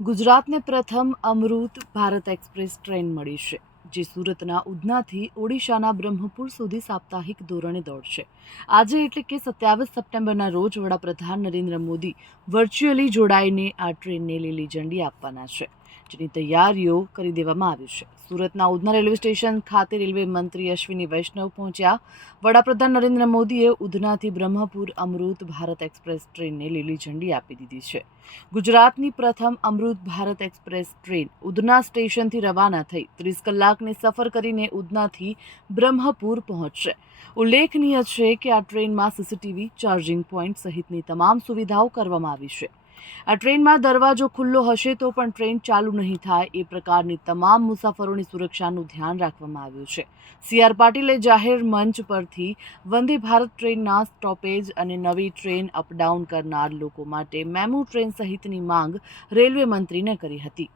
ગુજરાતને પ્રથમ Amrit Bharat express train મળી છે, જે સુરતના ઉધનાથી ઓડિશાના બ્રહ્મપુર સુધી સાપ્તાહિક ધોરણે દોડશે. આજે એટલે કે સત્યાવીસ સપ્ટેમ્બરના રોજ વડાપ્રધાન નરેન્દ્ર મોદી વર્ચ્યુઅલી જોડાઈને આ ટ્રેનને લીલી ઝંડી આપવાના છે. જેની તૈયારીઓ કરી દેવામાં આવી છે. સુરતના ઉધના રેલવે સ્ટેશન ખાતે રેલવે મંત્રી અશ્વિની વૈષ્ણવ પહોંચ્યા. વડાપ્રધાન નરેન્દ્ર મોદીએ ઉધનાથી બ્રહ્મપુર અમૃત ભારત એક્સપ્રેસ ટ્રેનને લીલી ઝંડી આપી દીધી છે. ગુજરાતની પ્રથમ અમૃત ભારત એક્સપ્રેસ ટ્રેન ઉધના સ્ટેશનથી રવાના થઈ ત્રીસ કલાકની સફર કરીને ઉધનાથી બ્રહ્મપુર પહોંચશે. ઉલ્લેખનીય છે કે આ ટ્રેનમાં સીસીટીવી, ચાર્જિંગ પોઈન્ટ સહિતની તમામ સુવિધાઓ કરવામાં આવી છે. આ ટ્રેનમાં દરવાજો ખુલ્લો હશે તો પણ ટ્રેન ચાલુ નહીં થાય એ પ્રકારની તમામ મુસાફરોની સુરક્ષાનું ધ્યાન રાખવામાં આવ્યું છે. સી આર પાટીલે જાહેર મંચ પરથી વંદે ભારત ટ્રેનના સ્ટોપેજ અને નવી ટ્રેન અપડાઉન કરનાર લોકો માટે મેમુ ટ્રેન સહિતની માંગ રેલવે મંત્રીને કરી હતી.